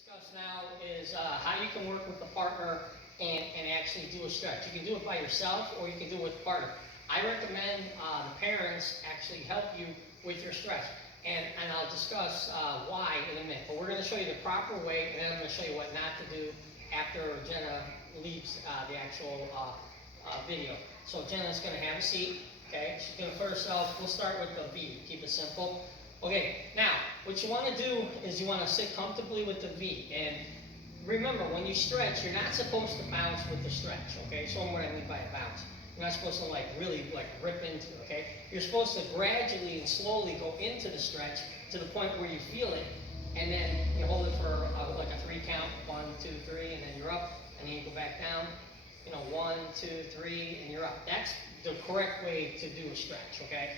discuss now is how you can work with a partner and actually do a stretch. You can do it by yourself or you can do it with a partner. I recommend the parents actually help you with your stretch. And I'll discuss why in a minute. But we're going to show you the proper way, and then I'm going to show you what not to do after Jenna leaves the actual video. So Jenna's going to have a seat. Okay, she's going to put herself, we'll start with the V, keep it simple. Okay, now, what you want to do is you want to sit comfortably with the V. And remember, when you stretch, you're not supposed to bounce with the stretch, okay? Show them what I mean by a bounce. You're not supposed to really rip into it, okay? You're supposed to gradually and slowly go into the stretch to the point where you feel it, and then you hold it for like a 3 count, 1, 2, 3, and then you're up, and then you go back down, 1, 2, 3, and you're up. That's the correct way to do a stretch, okay?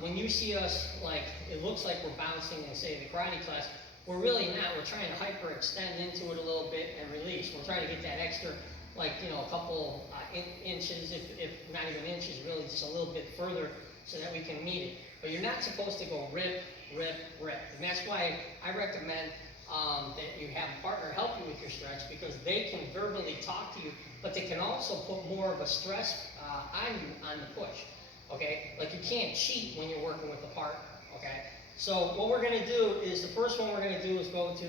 When you see us, it looks like we're bouncing in, say, the karate class, we're really not. We're trying to hyperextend into it a little bit and release. We're trying to get that extra, a couple inches, if not even inches, really just a little bit further so that we can meet it. But you're not supposed to go rip, rip, rip. And that's why I recommend that you have a partner help you with your stretch, because they can verbally talk to you, but they can also put more of a stress on you on the push. Okay, you can't cheat when you're working with a partner. Okay, so what we're going to do is the first one we're going to do is go to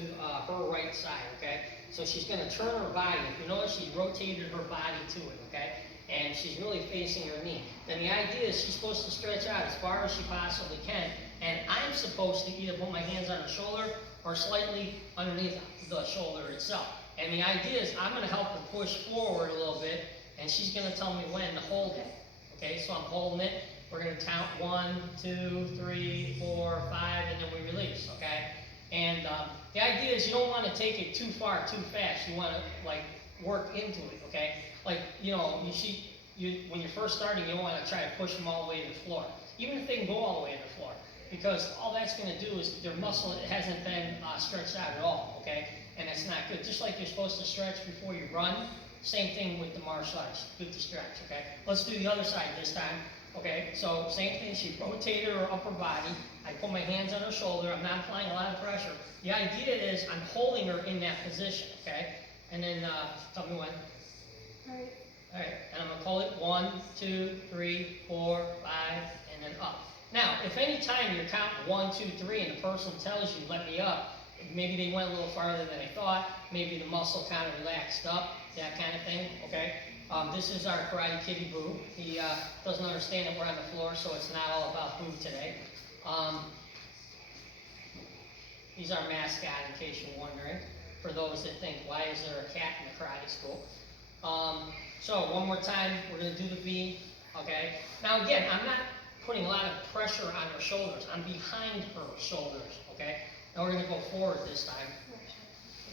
her right side. Okay, so she's going to turn her body. If you notice, she's rotated her body to it. Okay, and she's really facing her knee. Then the idea is she's supposed to stretch out as far as she possibly can, and I'm supposed to either put my hands on her shoulder or slightly underneath the shoulder itself. And the idea is I'm going to help her push forward a little bit, and she's going to tell me when to hold it. Okay, so I'm holding it. We're going to count 1, 2, 3, 4, 5, and then we release. Okay, and the idea is you don't want to take it too far, too fast. You want to work into it. Okay, you see, when you're first starting, you don't want to try to push them all the way to the floor, even if they can go all the way to the floor, because all that's going to do is their muscle hasn't been stretched out at all. Okay, and that's not good. Just like you're supposed to stretch before you run. Same thing with the martial arts, good to stretch, okay? Let's do the other side this time, okay? So same thing, she rotated her upper body. I put my hands on her shoulder. I'm not applying a lot of pressure. The idea is I'm holding her in that position, okay? And then tell me when. All right. All right, and I'm gonna call it 1, 2, 3, 4, 5, and then up. Now, if any time you count 1, 2, 3, and the person tells you, let me up, maybe they went a little farther than they thought, maybe the muscle kind of relaxed up, that kind of thing, okay? This is our Karate Kitty Boo. He doesn't understand that we're on the floor, so it's not all about Boo today. He's our mascot, in case you're wondering, for those that think, why is there a cat in the karate school? So one more time, we're going to do the V, okay? Now again, I'm not putting a lot of pressure on her shoulders. I'm behind her shoulders, okay? Now we're going to go forward this time.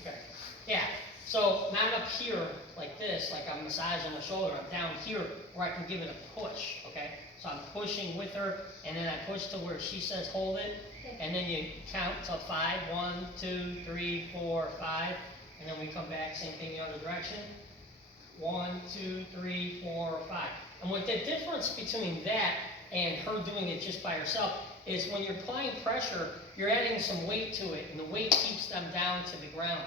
Okay. Yeah. So now I'm up here like this, like I'm massaging the shoulder. I'm down here where I can give it a push, okay? So I'm pushing with her, and then I push to where she says hold it, and then you count to 5, 1, 2, 3, 4, 5, and then we come back, same thing the other direction. 1, 2, 3, 4, 5. And what the difference between that and her doing it just by herself is when you're applying pressure, you're adding some weight to it, and the weight keeps them down to the ground.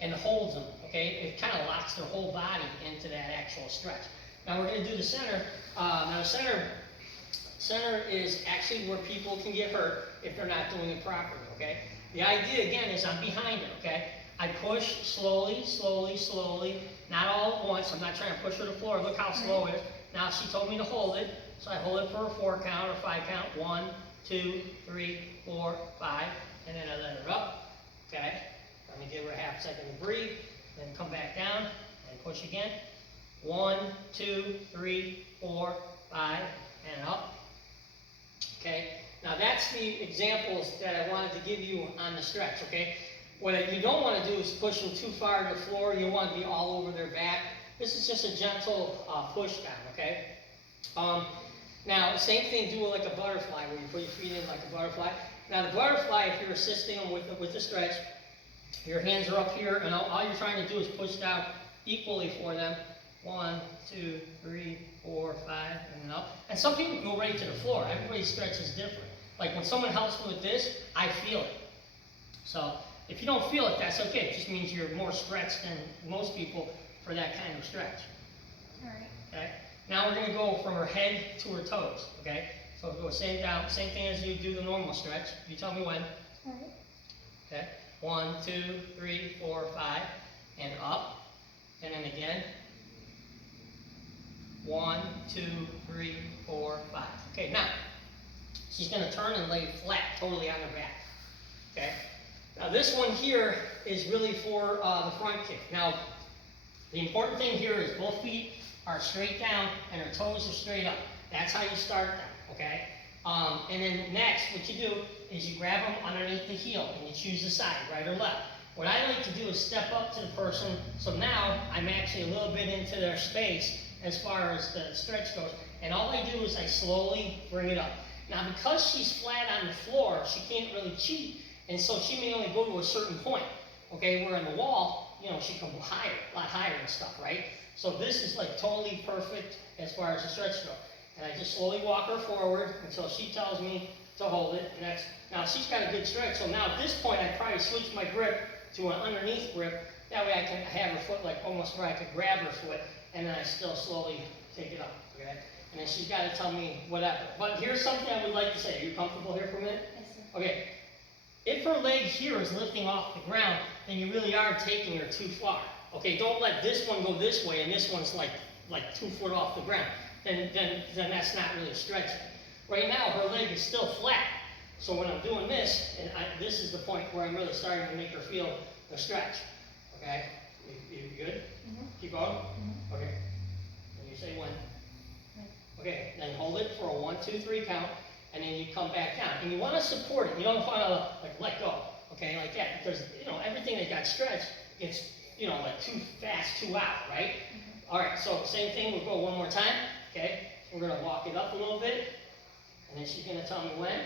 And it holds them, okay? It kind of locks their whole body into that actual stretch. Now we're going to do the center. Now the center is actually where people can get hurt if they're not doing it properly, okay? The idea, again, is I'm behind it, okay? I push slowly, slowly, slowly, not all at once. I'm not trying to push her to the floor. Look how slow it is. Now she told me to hold it, so I hold it for a 4 count or 5 count. 1, 2, 3, 4, 5, and then I let her up, okay? Let me give her a half second to breathe, then come back down and push again. 1, 2, 3, 4, 5, and up. Okay, now that's the examples that I wanted to give you on the stretch, okay? What you don't want to do is push them too far to the floor. You want to be all over their back. This is just a gentle push down, okay? Now, same thing, do it like a butterfly, where you put your feet in like a butterfly. Now, the butterfly, if you're assisting them with the stretch, your hands are up here, and all you're trying to do is push down equally for them. 1, 2, 3, 4, 5, and then up. And some people go right to the floor. Everybody's stretch is different. Like when someone helps me with this, I feel it. So If you don't feel it, that's okay. It just means you're more stretched than most people for that kind of stretch. All right. Okay? Now we're going to go from her head to her toes. Okay? So go same thing as you do the normal stretch. You tell me when. All right. Okay? 1, 2, 3, 4, 5, and up. And then again. 1, 2, 3, 4, 5. Okay, now, she's going to turn and lay flat, totally on her back. Okay? Now this one here is really for the front kick. Now, the important thing here is both feet are straight down and her toes are straight up. That's how you start them, okay? And then next, what you do is you grab them underneath the heel and you choose the side, right or left. What I like to do is step up to the person, so now I'm actually a little bit into their space as far as the stretch goes, and all I do is I slowly bring it up. Now because she's flat on the floor, she can't really cheat, and so she may only go to a certain point, okay, where on the wall, you know, she can go higher, a lot higher and stuff, right? So this is like totally perfect as far as the stretch goes. And I just slowly walk her forward until she tells me to hold it, and now she's got a good stretch, so now at this point I probably switch my grip to an underneath grip, that way I can have her foot like almost where I could grab her foot, and then I still slowly take it up, okay? And then she's got to tell me whatever. But here's something I would like to say. Are you comfortable here for a minute? Yes, sir. Okay. If her leg here is lifting off the ground, then you really are taking her too far. Okay, don't let this one go this way and this one's like 2 foot off the ground. Then that's not really stretching. Right now, her leg is still flat. So when I'm doing this, and this is the point where I'm really starting to make her feel the stretch. Okay? You good? Mm-hmm. Keep going? Mm-hmm. Okay. And you say when. Right. Okay, then hold it for a 1, 2, 3 count, and then you come back down. And you want to support it. You don't want to like let go, okay, like that, because you know everything that got stretched, it's like too fast, too out, right? Mm-hmm. All right, so same thing. We'll go one more time. Okay, we're gonna walk it up a little bit, and then she's gonna tell me when.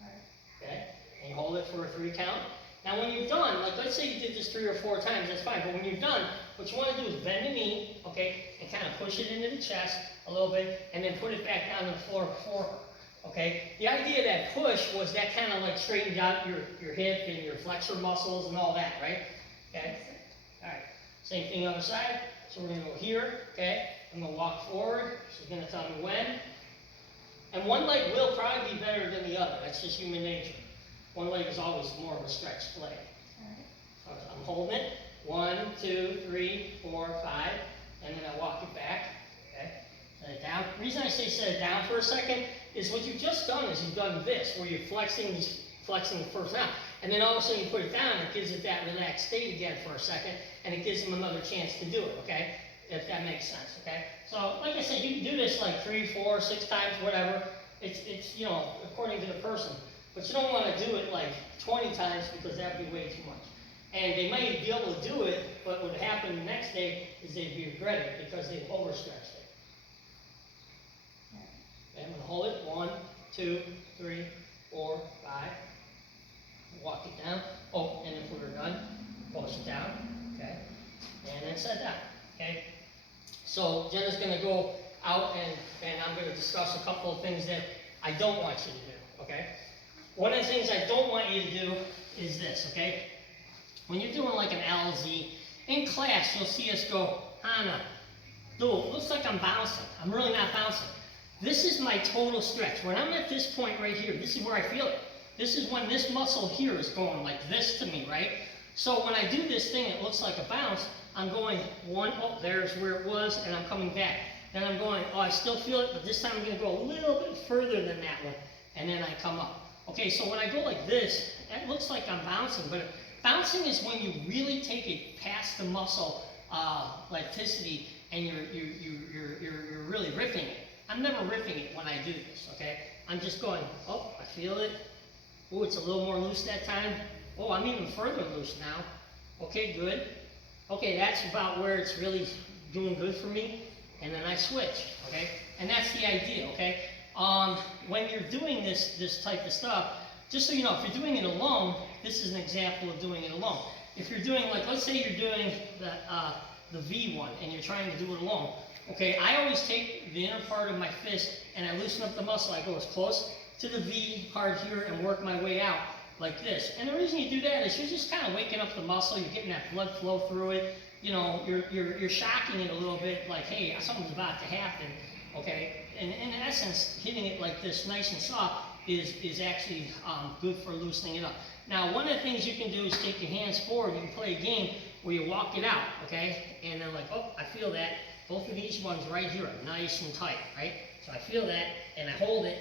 All right. Okay, and you hold it for a 3 count. Now when you're done, like let's say you did this 3 or 4 times, that's fine. But when you're done, what you want to do is bend the knee, okay, and kind of push it into the chest a little bit, and then put it back down on the floor for her. Okay. The idea of that push was that kind of like straightened out your hip and your flexor muscles and all that, right? Okay. All right. Same thing other side. So we're gonna go here. Okay. I'm gonna walk forward. She's gonna tell me when. And one leg will probably be better than the other. That's just human nature. One leg is always more of a stretched leg. All right. So I'm holding it. 1, 2, 3, 4, 5, and then I walk it back. Okay. Set it down. The reason I say set it down for a second is what you've just done is you've done this, where you're flexing the first out, and then all of a sudden you put it down, and it gives it that relaxed state again for a second, and it gives them another chance to do it. Okay. If that makes sense. Okay. So like I said, you can do this like 3, 4, 6 times, whatever. It's according to the person. But you don't want to do it like 20 times because that would be way too much. And they might be able to do it, but what would happen the next day is they'd be regret it because they've overstretched it. Okay, I'm going to hold it. 1, 2, 3, 4, 5. Walk it down. Oh, and if we're done, push it down. Okay. And then set down. Okay. So Jenna's going to go out and I'm going to discuss a couple of things that I don't want you to do. Okay. One of the things I don't want you to do is this, okay? When you're doing like an LZ, in class you'll see us go, Hannah, dude, looks like I'm bouncing. I'm really not bouncing. This is my total stretch. When I'm at this point right here, this is where I feel it. This is when this muscle here is going like this to me, right? So when I do this thing, it looks like a bounce. I'm going 1, oh, there's where it was, and I'm coming back. Then I'm going, oh, I still feel it, but this time I'm going to go a little bit further than that one, and then I come up. Okay, so when I go like this, that looks like I'm bouncing, but bouncing is when you really take it past the muscle elasticity and you're really ripping it. I'm never ripping it when I do this, okay? I'm just going, oh, I feel it. Oh, it's a little more loose that time. Oh, I'm even further loose now. Okay, good. Okay, that's about where it's really doing good for me. And then I switch, okay? And that's the idea, okay? When you're doing this type of stuff, just so you know, if you're doing it alone, this is an example of doing it alone. If you're doing, like, let's say you're doing the V one and you're trying to do it alone, okay, I always take the inner part of my fist and I loosen up the muscle. I go as close to the V part here and work my way out. like this. And the reason you do that is you're just kind of waking up the muscle, you're getting that blood flow through it, you know, you're shocking it a little bit, like, hey, something's about to happen, okay? And in essence, hitting it like this, nice and soft, is actually good for loosening it up. Now, one of the things you can do is take your hands forward. You can play a game where you walk it out, okay? And then like, oh, I feel that. Both of these ones right here are nice and tight, right? So I feel that, and I hold it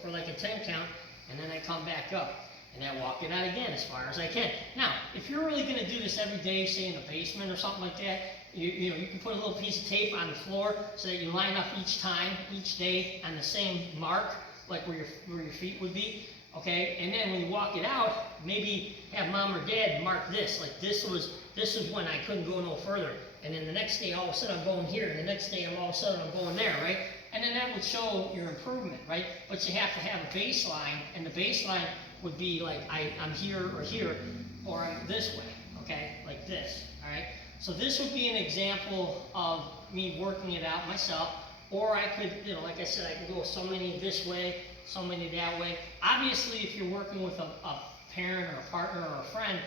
for like a 10 count, and then I come back up. And I walk it out again as far as I can. Now, if you're really going to do this every day, say in the basement or something like that, you know, you can put a little piece of tape on the floor so that you line up each time, each day on the same mark, like where your feet would be, okay? And then when you walk it out, maybe have mom or dad mark this, like this is when I couldn't go no further. And then the next day, all of a sudden I'm going here, and the next day all of a sudden I'm going there, right? And then that would show your improvement, right? But you have to have a baseline, and the baseline would be like, I'm here, or I'm this way, okay? Like this, all right? So this would be an example of me working it out myself, or I could, you know, like I said, I can go so many this way, so many that way. Obviously, if you're working with a parent or a partner or a friend,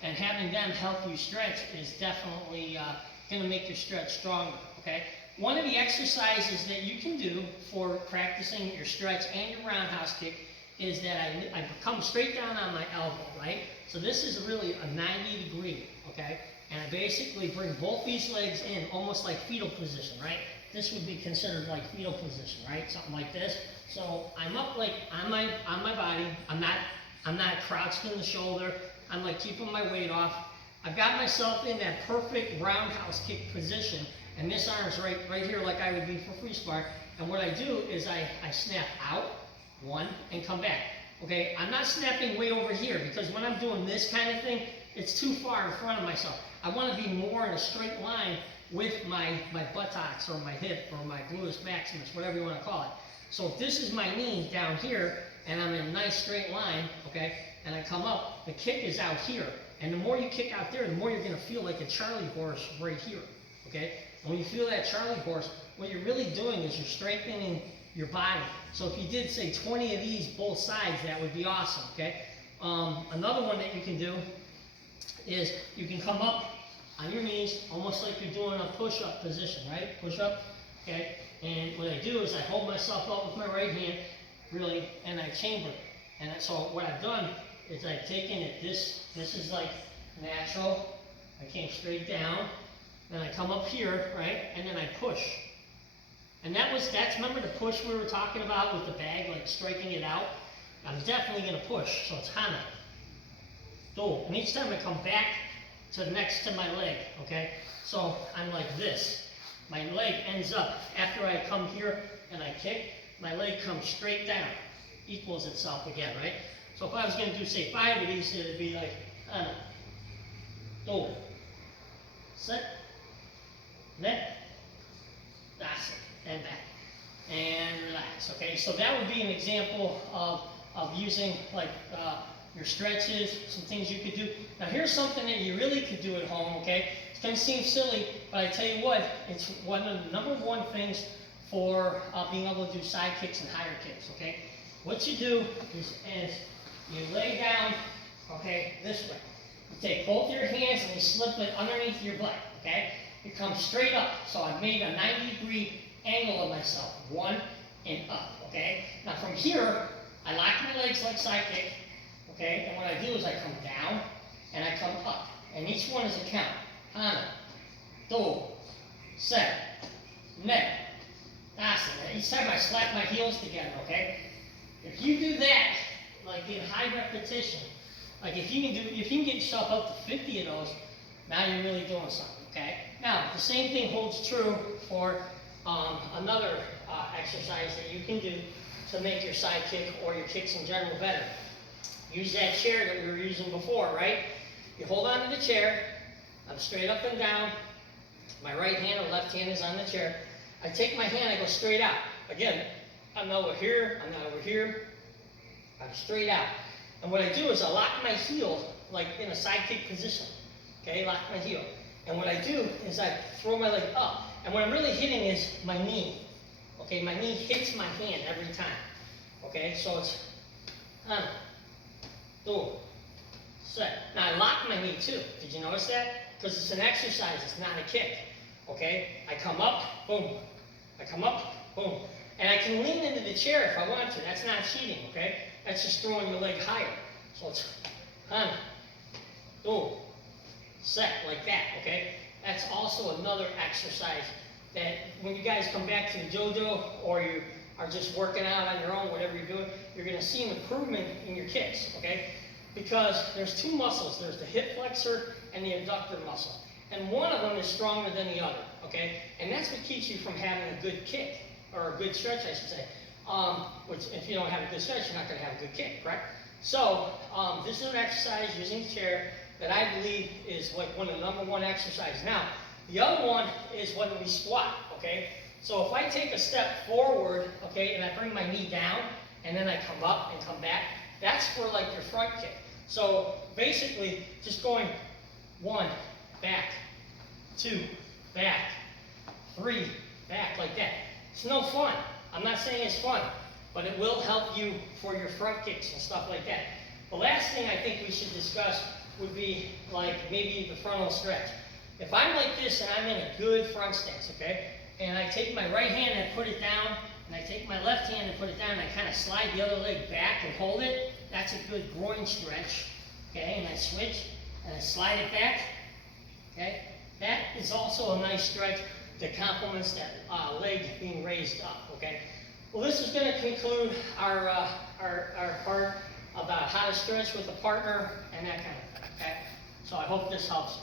and having them help you stretch is definitely going to make your stretch stronger, okay? One of the exercises that you can do for practicing your stretch and your roundhouse kick is that I come straight down on my elbow, right? So this is really a 90 degree, okay? And I basically bring both these legs in almost like fetal position, right? This would be considered like fetal position, right? Something like this. So I'm up like on my body. I'm not crouched in the shoulder. I'm like keeping my weight off. I've got myself in that perfect roundhouse kick position, and this arm's right here like I would be for free spar. And what I do is I snap out, one, and come back. Okay, I'm not snapping way over here, because when I'm doing this kind of thing, it's too far in front of myself. I want to be more in a straight line with my buttocks or my hip or my gluteus maximus, whatever you want to call it. So if this is my knee down here, and I'm in a nice straight line, okay, and I come up, the kick is out here. And the more you kick out there, the more you're going to feel like a Charlie horse right here, okay? And when you feel that Charlie horse, what you're really doing is you're strengthening your body. So if you did, say, 20 of these both sides, that would be awesome, okay? Another one that you can do is you can come up on your knees, almost like you're doing a push-up position, right? Push-up, okay? And what I do is I hold myself up with my right hand, really, and I chamber. And so what I've done is I've taken it, this is like natural. I came straight down, then I come up here, right? And then I push. And that's, remember the push we were talking about with the bag, like striking it out? I'm definitely going to push, so it's hana. Do. And each time I come back to next to my leg, okay? So I'm like this. My leg ends up, after I come here and I kick, my leg comes straight down. Equals itself again, right? So if I was going to do, say, 5 of these, it would be like, hana. Do. Set. Net. That's it. And back. And relax, okay? So that would be an example of using, like, your stretches, some things you could do. Now here's something that you really could do at home, okay? It's going to seem silly, but I tell you what, it's one of the number one things for being able to do side kicks and higher kicks, okay? What you do is you lay down, okay, this way. You take both your hands and you slip it underneath your butt, okay? You come straight up. So I've made a 90-degree angle of myself, 1 and up, okay? Now from here, I lock my legs like side kick, okay? And what I do is I come down and I come up. And each one is a count. Hana, do, set, net, dasa. Each time I slap my heels together, okay? If you do that, like in high repetition, like if you can get yourself up to 50 of those, now you're really doing something, okay? Now, the same thing holds true for another exercise that you can do to make your side kick or your kicks in general better. Use that chair that we were using before, right? You hold on to the chair. I'm straight up and down. My right hand or left hand is on the chair. I take my hand, I go straight out. Again, I'm not over here, I'm not over here. I'm straight out. And what I do is I lock my heel like in a side kick position. Okay, lock my heel. And what I do is I throw my leg up. And what I'm really hitting is my knee. Okay, my knee hits my hand every time. Okay, so it's hana, do, set. Now I lock my knee too. Did you notice that? Because it's an exercise, it's not a kick. Okay? I come up, boom. I come up, boom. And I can lean into the chair if I want to. That's not cheating, okay? That's just throwing the leg higher. So it's hana, do, set, like that, okay? That's also another exercise that when you guys come back to the JoJo or you are just working out on your own, whatever you're doing, you're going to see an improvement in your kicks, okay? Because there's two muscles. There's the hip flexor and the adductor muscle. And one of them is stronger than the other, okay? And that's what keeps you from having a good kick, or a good stretch, I should say. Which, if you don't have a good stretch, you're not going to have a good kick, correct? So, this is an exercise using the chair that I believe is like one of the #1 exercises. Now, the other one is when we squat, okay? So if I take a step forward, okay, and I bring my knee down, and then I come up and come back, that's for like your front kick. So basically, just going 1, back, 2, back, 3, back, like that. It's no fun. I'm not saying it's fun, but it will help you for your front kicks and stuff like that. The last thing I think we should discuss would be like maybe the frontal stretch. If I'm like this and I'm in a good front stance, okay, and I take my right hand and put it down, and I take my left hand and put it down, and I kind of slide the other leg back and hold it, that's a good groin stretch, okay, and I switch, and I slide it back, okay. That is also a nice stretch that complements that leg being raised up, okay. Well, this is going to conclude our part about how to stretch with a partner and that kind of thing, okay. So I hope this helps.